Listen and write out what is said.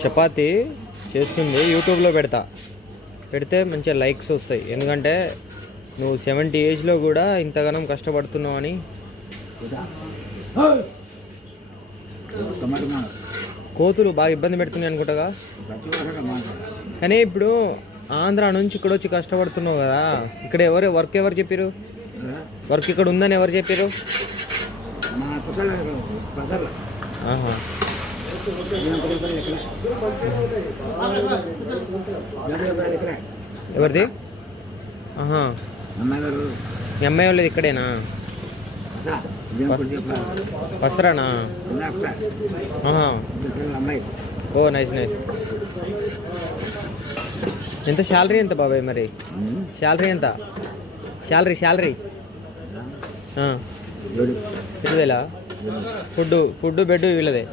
చపాతీ చేస్తుంది, యూట్యూబ్లో పెడితే మంచిగా లైక్స్ వస్తాయి. ఎందుకంటే నువ్వు 70 ఏజ్లో కూడా ఇంతగానం కష్టపడుతున్నావు అని. కోతులు బాగా ఇబ్బంది పెడుతున్నాయి అనుకుంటాగా. కానీ ఇప్పుడు ఆంధ్ర నుంచి ఇక్కడ వచ్చి కష్టపడుతున్నావు కదా, ఇక్కడ వర్క్ ఎవరు చెప్పారు? వర్క్ ఇక్కడ ఉందని ఎవరు చెప్పారు? ఆహా. ఎవరిది? ఆహా. మీ అమ్మాయి వాళ్ళది ఇక్కడేనా? వస్తారానా? ఆహా. ఓ నైస్ నైస్. ఎంత శాలరీ ఎంత బాబాయ్ మరి? శాలరీ ఎంత? శాలరీ 7,000. Food bed వీళ్ళదే.